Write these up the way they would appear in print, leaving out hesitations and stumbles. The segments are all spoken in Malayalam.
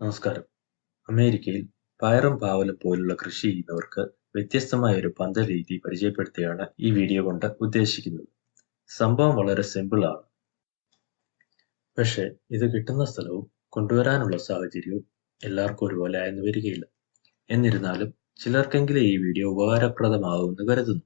നമസ്കാരം. അമേരിക്കയിൽ പയറും പാവലും പോലുള്ള കൃഷി ചെയ്യുന്നവർക്ക് വ്യത്യസ്തമായ ഒരു പന്തൽ രീതി പരിചയപ്പെടുത്തുകയാണ് ഈ വീഡിയോ കൊണ്ട് ഉദ്ദേശിക്കുന്നത്. സംഭവം വളരെ സിമ്പിൾ ആണ്. പക്ഷേ ഇത് കിട്ടുന്ന സ്ഥലവും കൊണ്ടുവരാനുള്ള സാഹചര്യവും എല്ലാവർക്കും ഒരുപോലെ ആയെന്ന് വരികയില്ല. എന്നിരുന്നാലും ചിലർക്കെങ്കിലും ഈ വീഡിയോ ഉപകാരപ്രദമാകുമെന്ന് കരുതുന്നു.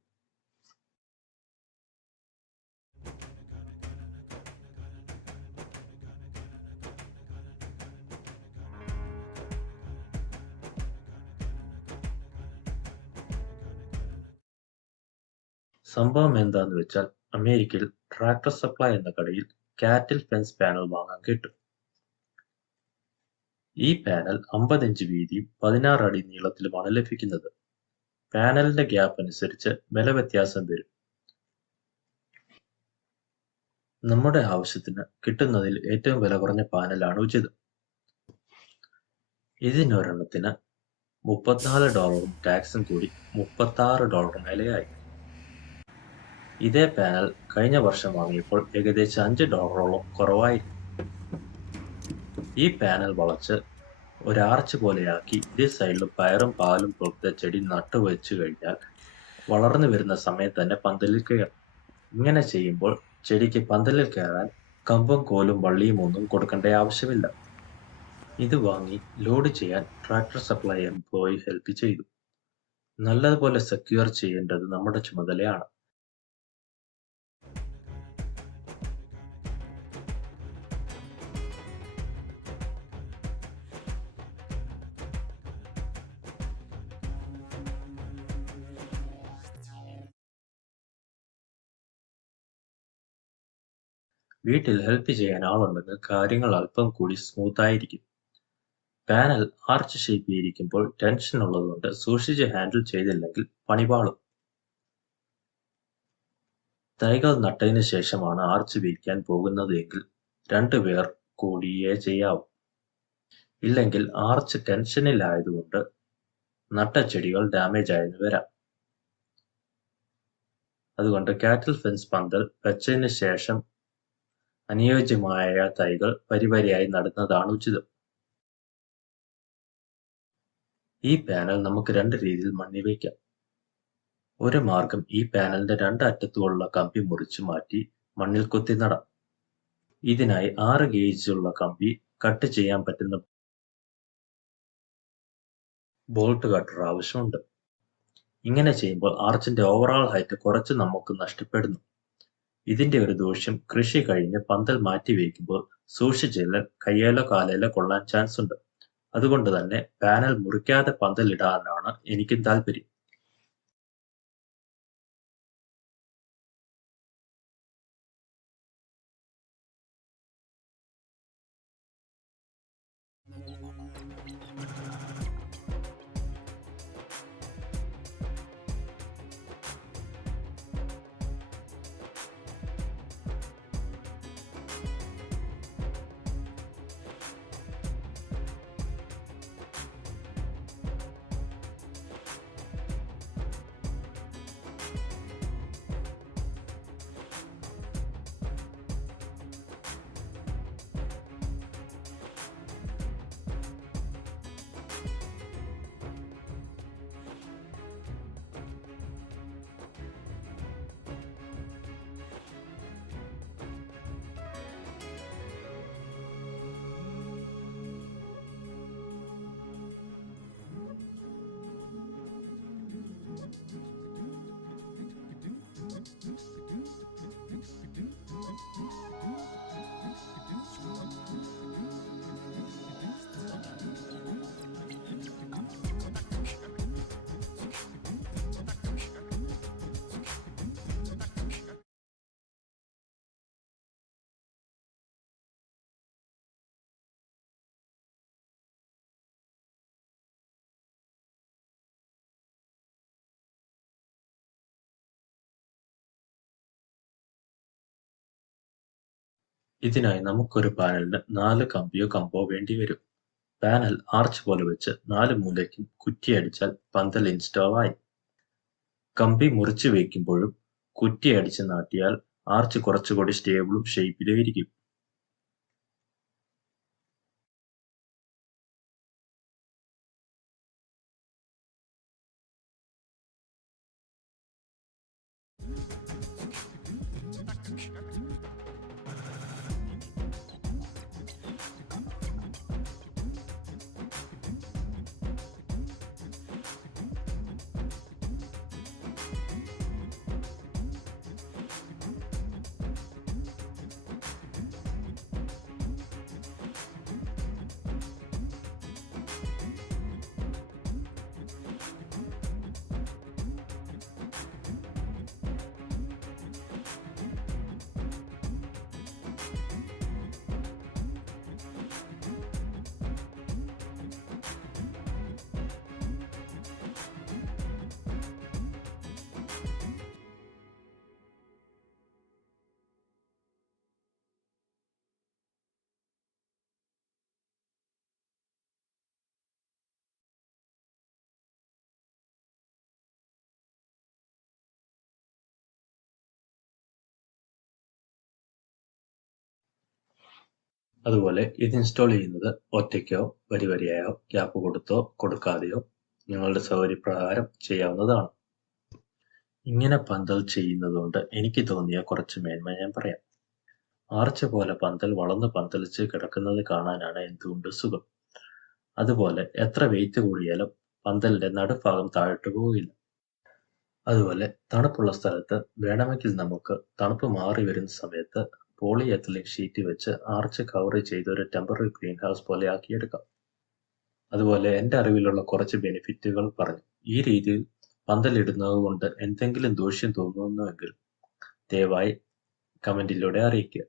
സംഭവം എന്താന്ന് വെച്ചാൽ അമേരിക്കയിൽ ട്രാക്ടർ സപ്ലൈ എന്ന കടയിൽ കാറ്റിൽ ഫെൻസ് പാനൽ വാങ്ങാൻ കിട്ടും. ഈ പാനൽ 50 ഇഞ്ച് വീതിയും 16 അടി നീളത്തിലുമാണ് ലഭിക്കുന്നത്. പാനലിന്റെ ഗ്യാപ്പ് അനുസരിച്ച് വില വ്യത്യാസം വരും. നമ്മുടെ ആവശ്യത്തിന് കിട്ടുന്നതിൽ ഏറ്റവും വില കുറഞ്ഞ പാനലാണ് ഉചിതം. ഇതിനൊരെണ്ണത്തിന് $34 ടാക്സും കൂടി $36 വിലയായി. ഇതേ പാനൽ കഴിഞ്ഞ വർഷം വാങ്ങിയപ്പോൾ ഏകദേശം $5 കുറവായിരുന്നു. ഈ പാനൽ വളച്ച് ഒരു ആർച്ച് പോലെയാക്കി ഇരു സൈഡിലും പയറും പാലും പോലത്തെ ചെടി നട്ടുവെച്ചു കഴിഞ്ഞാൽ വളർന്നു വരുന്ന സമയത്ത് തന്നെ പന്തലിൽ കയറും. ഇങ്ങനെ ചെയ്യുമ്പോൾ ചെടിക്ക് പന്തലിൽ കയറാൻ കമ്പും കോലും വള്ളിയും ഒന്നും കൊടുക്കേണ്ട ആവശ്യമില്ല. ഇത് വാങ്ങി ലോഡ് ചെയ്യാൻ ട്രാക്ടർ സപ്ലൈ എംപ്ലോയി ഹെൽപ്പ് ചെയ്തു. നല്ലതുപോലെ സെക്യൂർ ചെയ്യേണ്ടത് നമ്മുടെ ചുമതലയാണ്. വീട്ടിൽ ഹെൽപ്പ് ചെയ്യാൻ ആളുണ്ടെങ്കിൽ കാര്യങ്ങൾ അല്പം കൂടി സ്മൂത്ത് ആയിരിക്കും. പാനൽ ആർച്ച് ഷേപ്പിലിരിക്കുമ്പോൾ ടെൻഷൻ ഉള്ളതുകൊണ്ട് സൂക്ഷിച്ച് ഹാൻഡിൽ ചെയ്തില്ലെങ്കിൽ പണി പാളും. തൈകൾ നട്ടതിന് ശേഷമാണ് ആർച്ച് വയ്ക്കാൻ പോകുന്നത് എങ്കിൽ 2 പേർ കൂടിയേ ചെയ്യാവൂ. ഇല്ലെങ്കിൽ ആർച്ച് ടെൻഷനിലായതുകൊണ്ട് നട്ട ചെടികൾ ഡാമേജ് ആയെന്ന് വരാം. അതുകൊണ്ട് കാറ്റിൽ ഫെൻസ് പന്തൽ വെച്ചതിന് ശേഷം അനുയോജ്യമായ തൈകൾ വരിവരിയായി നടുന്നതാണ് ഉചിതം. ഈ പാനൽ നമുക്ക് 2 രീതിയിൽ മണ്ണിൽ വയ്ക്കാം. ഒരു മാർഗം ഈ പാനലിന്റെ 2 അറ്റത്തുമുള്ള കമ്പി മുറിച്ചു മാറ്റി മണ്ണിൽ കുത്തി നടാം. ഇതിനായി 6 ഗേജുള്ള കമ്പി കട്ട് ചെയ്യാൻ പറ്റുന്ന ബോൾട്ട് കട്ടർ ആവശ്യമുണ്ട്. ഇങ്ങനെ ചെയ്യുമ്പോൾ ആർച്ചിന്റെ ഓവറോൾ ഹൈറ്റ് കുറച്ച് നമുക്ക് നഷ്ടപ്പെടുന്നു. ഇതിന്റെ ഒരു ദോഷം കൃഷി കഴിഞ്ഞ് പന്തൽ മാറ്റി വയ്ക്കുമ്പോൾ സൂക്ഷിച്ചില്ലെങ്കിൽ കയ്യിലോ കാലിലോ കൊള്ളാൻ ചാൻസ് ഉണ്ട്. അതുകൊണ്ട് തന്നെ പാനൽ മുറിക്കാതെ പന്തൽ ഇടാനാണ് എനിക്കും താല്പര്യം. ഇതിനായി നമുക്കൊരു പാനലിന് 4 കമ്പിയോ കമ്പോ വേണ്ടിവരും. പാനൽ ആർച്ച് പോലെ വെച്ച് 4 മൂലയ്ക്കും കുറ്റിയടിച്ചാൽ പന്തൽ ഇൻസ്റ്റാൾ ആയി. കമ്പി മുറിച്ചു വയ്ക്കുമ്പോഴും കുറ്റിയടിച്ച് നാട്ടിയാൽ ആർച്ച് കുറച്ചുകൂടി സ്റ്റേബിളും ഷേപ്പിലും ഇരിക്കും. അതുപോലെ ഇത് ഇൻസ്റ്റാൾ ചെയ്യുന്നത് ഒറ്റയ്ക്കോ വരിവരിയായോ ഗ്യാപ്പ് കൊടുത്തോ കൊടുക്കാതെയോ നിങ്ങളുടെ സൗകര്യപ്രകാരം ചെയ്യാവുന്നതാണ്. ഇങ്ങനെ പന്തൽ ചെയ്യുന്നതുകൊണ്ട് എനിക്ക് തോന്നിയ കുറച്ച് മേന്മ ഞാൻ പറയാം. ആർച്ച പോലെ പന്തൽ വളർന്ന് പന്തലിച്ച് കിടക്കുന്നത് കാണാനാണ് എന്തുകൊണ്ട് സുഖം. അതുപോലെ എത്ര വെയിറ്റ് കൂടിയാലും പന്തലിന്റെ നടുഭാഗം താഴോട്ട് പോവുകയില്ല. അതുപോലെ തണുപ്പുള്ള സ്ഥലത്ത് വേണമെങ്കിൽ നമുക്ക് തണുപ്പ് മാറി വരുന്ന സമയത്ത് പോളിയെത്തിലീൻ ഷീറ്റ് വെച്ച് ആർച്ച് കവർ ചെയ്ത് ഒരു ടെമ്പററി ഗ്രീൻ ഹൗസ് പോലെ ആക്കിയെടുക്കാം. അതുപോലെ എൻ്റെ അറിവിലുള്ള കുറച്ച് ബെനിഫിറ്റുകൾ പറഞ്ഞു. ഈ രീതിയിൽ പന്തലിടുന്നത് കൊണ്ട് എന്തെങ്കിലും ദൂഷ്യം തോന്നുന്നുവെങ്കിൽ ദയവായി കമന്റിലൂടെ അറിയിക്കുക.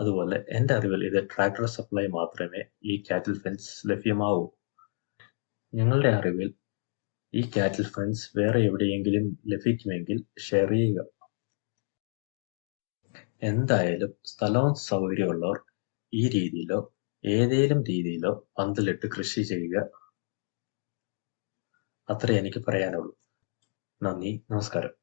അതുപോലെ എൻ്റെ അറിവിൽ ഇത് ട്രാക്ടർ സപ്ലൈ മാത്രമേ ഈ കാറ്റിൽ ഫെൻസ് ലഭ്യമാവൂ. നിങ്ങളുടെ അറിവിൽ ഈ കാറ്റിൽ ഫെൻസ് വേറെ എവിടെയെങ്കിലും ലഭിക്കുമെങ്കിൽ ഷെയർ ചെയ്യുക. എന്തായാലും സ്ഥലവും സൗകര്യമുള്ളവർ ഈ രീതിയിലോ ഏതേലും രീതിയിലോ പന്തലിട്ട് കൃഷി ചെയ്യുക. അത്രേ എനിക്ക് പറയാനുള്ളൂ. നന്ദി, നമസ്കാരം.